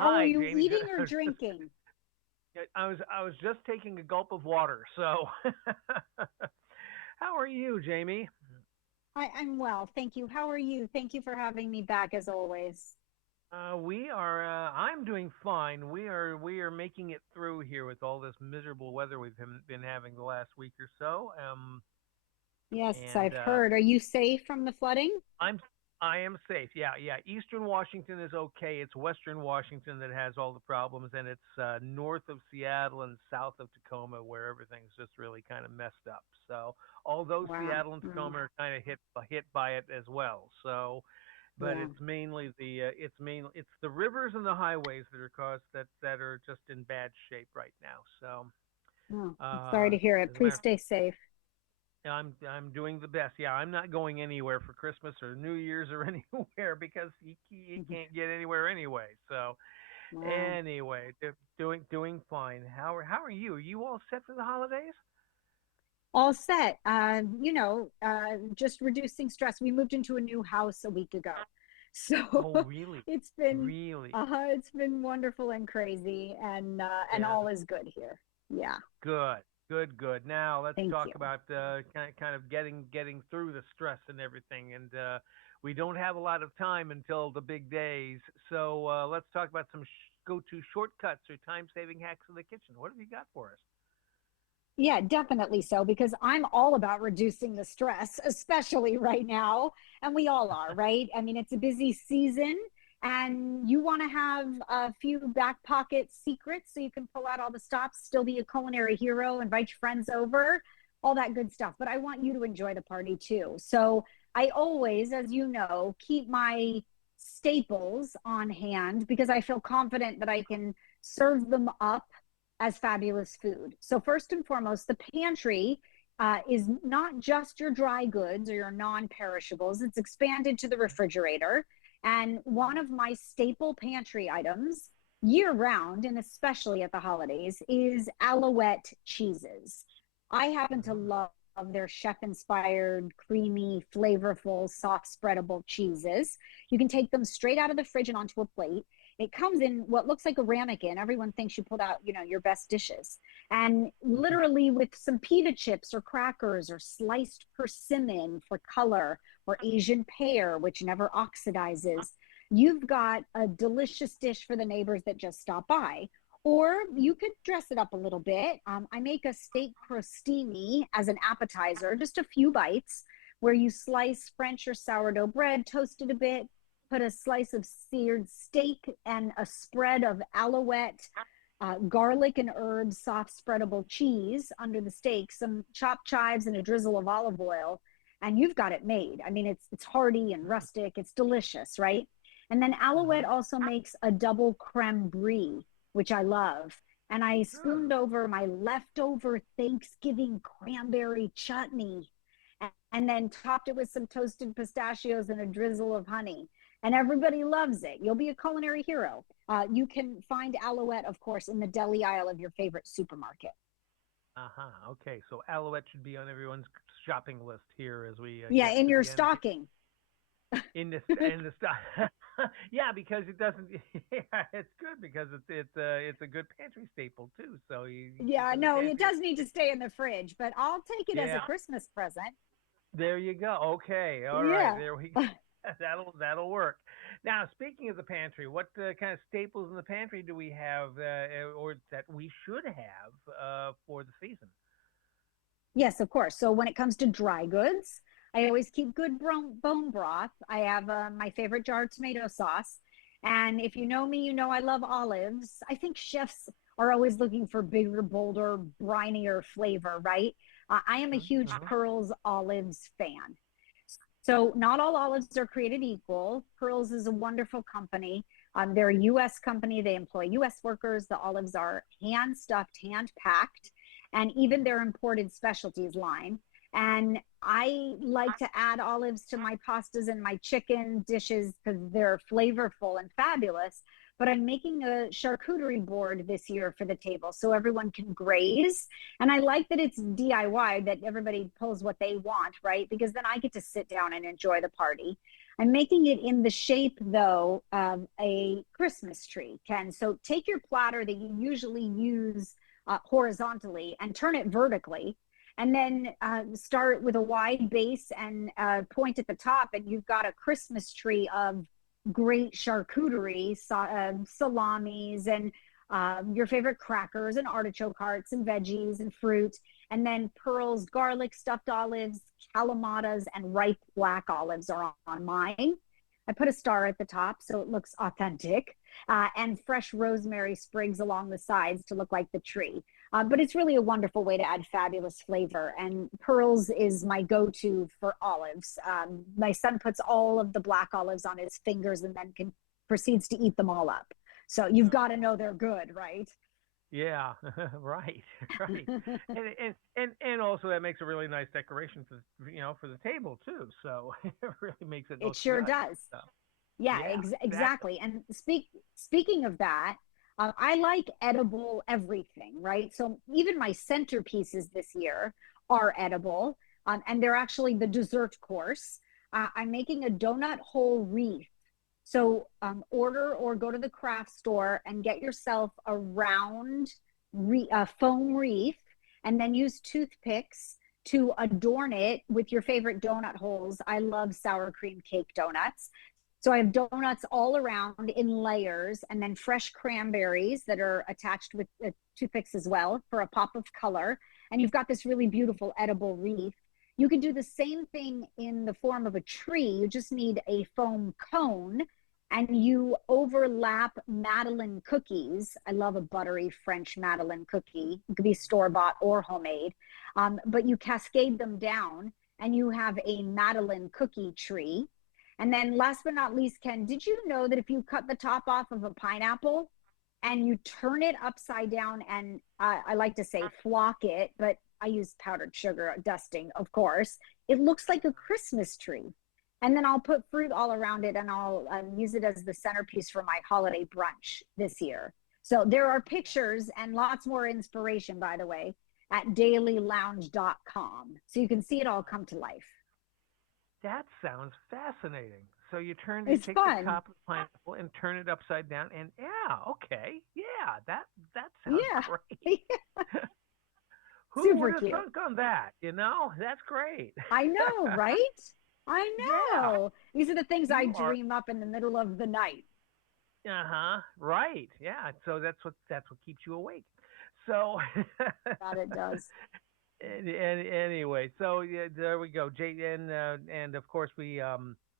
How are Hi, you Jamie. eating or drinking? I was just taking a gulp of water. So, how are you, Jamie? I'm well, thank you. How are you? Thank you for having me back as always. We are. I'm doing fine. We are making it through here with all this miserable weather we've been having the last week or so. Yes, And I've heard. Are you safe from the flooding? I'm I am safe. Yeah, yeah. Eastern Washington is okay. It's Western Washington that has all the problems, and it's north of Seattle and south of Tacoma where everything's just really kind of messed up. So, although Wow. Seattle and Mm, Tacoma are kind of hit by it as well. So, but yeah. it's the rivers and the highways that are caused that are just in bad shape right now. So, Oh, I'm sorry to hear it. as a Please matter stay safe. I'm doing the best. Yeah, I'm not going anywhere for Christmas or New Year's or anywhere because you can't get anywhere anyway. So Wow. anyway, doing fine. How are you? Are you all set for the holidays? All set. Just reducing stress. We moved into a new house a week ago. So Oh, really? it's been Really? it's been wonderful and crazy and Yeah. all is good here. Yeah. Good. Good. Now let's Thank talk you. about kind of getting through the stress and everything. And we don't have a lot of time until the big days. So let's talk about some go-to shortcuts or time-saving hacks in the kitchen. What have you got for us? Yeah, definitely so, because I'm all about reducing the stress, especially right now. And we all are, right? I mean, it's a busy season and you want to have a few back pocket secrets so you can pull out all the stops, still be a culinary hero, invite your friends over, all that good stuff. But I want you to enjoy the party too. So I always, as you know, keep my staples on hand because I feel confident that I can serve them up as fabulous food. So, first and foremost, the pantry is not just your dry goods or your non perishables, it's expanded to the refrigerator. And one of my staple pantry items year round, and especially at the holidays, is Alouette cheeses. I happen to Mhm. love their chef inspired, creamy, flavorful, soft spreadable cheeses. You can take them straight out of the fridge and onto a plate. It comes in what looks like a ramekin. Everyone thinks you pulled out, your best dishes. And literally with some pita chips or crackers or sliced persimmon for color or Asian pear, which never oxidizes, you've got a delicious dish for the neighbors that just stop by. Or you could dress it up a little bit. I make a steak crostini as an appetizer, just a few bites, where you slice French or sourdough bread, toast it a bit, put a slice of seared steak and a spread of Alouette garlic and herbs, soft spreadable cheese under the steak, some chopped chives, and a drizzle of olive oil, and you've got it made. I mean, it's hearty and rustic. It's delicious, right? And then Alouette Mhm. also makes a double creme brie, which I love. And I spooned Hmm. over my leftover Thanksgiving cranberry chutney and then topped it with some toasted pistachios and a drizzle of honey. And everybody loves it. You'll be a culinary hero. You can find Alouette, of course, in the deli aisle of your favorite supermarket. Uh-huh. Okay, so Alouette should be on everyone's shopping list here as we Yeah, get in to your the end here. stocking. In the stuff. Yeah, because it doesn't. Yeah, it's good because it's a good pantry staple too. So you keep Yeah, it in the no, it pantry. does need to stay in the fridge, but I'll take it as a Yeah, Christmas present. there you go. Okay, all right, Yeah. there we. That'll work. Now, speaking of the pantry, what kind of staples in the pantry do we have, or that we should have for the season? Yes, of course. So when it comes to dry goods, I always keep good bone broth. I have my favorite jar of tomato sauce. And if you know me, you know I love olives. I think chefs are always looking for bigger, bolder, brinier flavor, right? I am a huge Mm-hmm. Pearls olives fan. So not all olives are created equal. Pearls is a wonderful company. They're a U.S. company. They employ U.S. workers. The olives are hand stuffed, hand packed, and even their imported specialties line. And I like to add olives to my pastas and my chicken dishes because they're flavorful and fabulous. But I'm making a charcuterie board this year for the table so everyone can graze, and I like that it's DIY, that everybody pulls what they want, right? Because then I get to sit down and enjoy the party. I'm making it in the shape, though, of a Christmas tree, Ken. So take your platter that you usually use horizontally and turn it vertically. And then start with a wide base and point at the top, and you've got a Christmas tree of great charcuterie, salamis, and your favorite crackers, and artichoke hearts, and veggies, and fruit. And then pearls, garlic, stuffed olives, calamatas, and ripe black olives are on mine. I put a star at the top so it looks authentic, and fresh rosemary sprigs along the sides to look like the tree. But it's really a wonderful way to add fabulous flavor. And pearls is my go to for olives. My son puts all of the black olives on his fingers and then proceeds to eat them all up. So you've got to know they're good, right? Yeah, right, right. And also that makes a really nice decoration for for the table too. So it really makes it It look sure good. does. So Yeah, yeah, exactly. exactly. And speaking of that, I like edible everything, right? So even my centerpieces this year are edible, and they're actually the dessert course. I'm making a donut hole wreath. So order or go to the craft store and get yourself a round foam wreath, and then use toothpicks to adorn it with your favorite donut holes. I love sour cream cake donuts. So I have donuts all around in layers, and then fresh cranberries that are attached with toothpicks as well for a pop of color. And you've got this really beautiful edible wreath. You can do the same thing in the form of a tree. You just need a foam cone, and you overlap Madeleine cookies. I love a buttery French Madeleine cookie. It could be store bought or homemade, but you cascade them down, and you have a Madeleine cookie tree. And then, last but not least, Ken, did you know that if you cut the top off of a pineapple and you turn it upside down, and I like to say flock it, but I use powdered sugar dusting, of course, it looks like a Christmas tree. And then I'll put fruit all around it, and I'll use it as the centerpiece for my holiday brunch this year. So there are pictures and lots more inspiration, by the way, at dailylounge.com. So you can see it all come to life. That sounds fascinating. So you It's take the fun. top of the pineapple and turn it upside down, and yeah, okay, yeah, that sounds Yeah. great. Who would Super have cute. thunk on that? That's great. I know, right? I Yeah, know. These are the things I you are. dream up in the middle of the night. Uh-huh. Right. Yeah. So that's what keeps you awake. So God, it does. anyway, so yeah, there we go. And of course we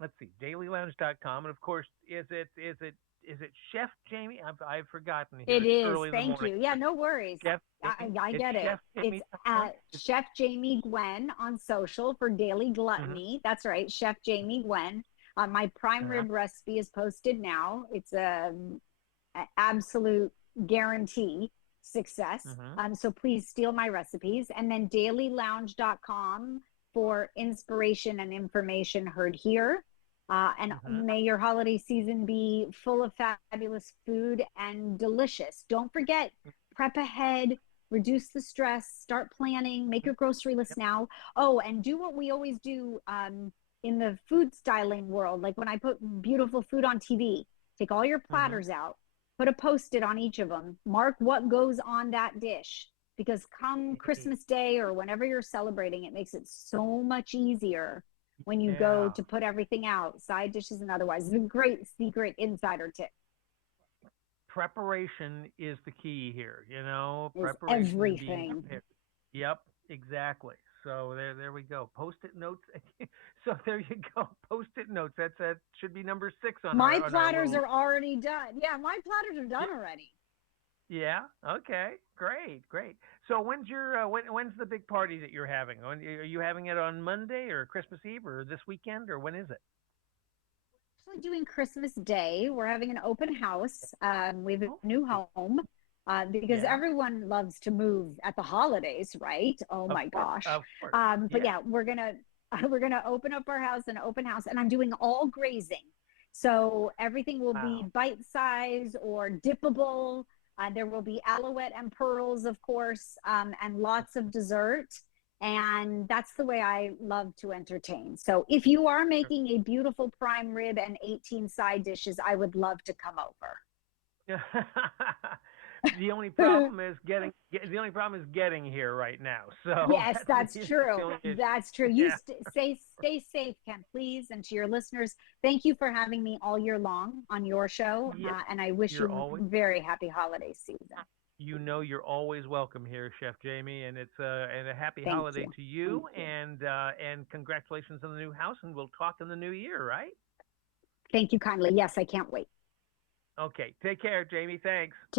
let's see, dailylounge.com, and of course is it Chef Jamie? I've forgotten here. It It's is. early in the Thank morning. you. Yeah, no worries. Chef I, Jamie. I It's get it. Chef It's Jamie somewhere. Chef Jamie Gwen on social for Daily Mm-hmm. Gluttony. That's right, Chef Jamie Gwen. My prime Uh-huh. rib recipe is posted now. It's a absolute guarantee success. Mm-hmm. So please steal my recipes. And then dailylounge.com for inspiration and information heard here. And Mm-hmm. may your holiday season be full of fabulous food and delicious. Don't forget, prep ahead, reduce the stress, start planning, make your grocery list Yep. now. Oh, and do what we always do in the food styling world. Like when I put beautiful food on TV, take all your Mm-hmm. platters out, put a post it on each of them, mark what goes on that dish. Because come Hey, Christmas Day or whenever you're celebrating, it makes it so much easier when you go yeah. to put everything out, side dishes and otherwise. It's a great secret insider tip. Preparation is the key here. Is Preparation and being everything. prepared. Yep, exactly. So there we go. Post-it notes. So there you go. Post-it notes. That should be number 6 on our My on our platters little. are already done. Yeah, my platters are done already. Yeah. Okay. Great. Great. So when's the big party that you're having? Are you having it on Monday or Christmas Eve or this weekend or when is it? Actually doing Christmas Day. We're having an open house. We have a Oh, new home because yeah. everyone loves to move at the holidays, right? Oh Of my course. gosh. Of course. But Yeah. yeah, we're gonna open up our house, an open house, and I'm doing all grazing. So everything will be Wow. bite size or dippable. There will be alouette and pearls, of course, and lots of dessert. And that's the way I love to entertain. So if you are making a beautiful prime rib and 18 side dishes, I would love to come The only over. problem is the only problem is getting here right now. So Yes, that's that's that's the true. only issue. That's true. You Yeah, stay safe, Ken, please. And to your listeners, thank you for having me all year long on your show. yeah. And I wish You're you always very happy holiday season. you're always welcome here, Chef Jamie, and it's and a happy Thank holiday you. to you, and congratulations on the new house, and we'll talk in the new year, right? Thank you kindly. Yes, I can't wait. Okay, take care, Jamie. Thanks.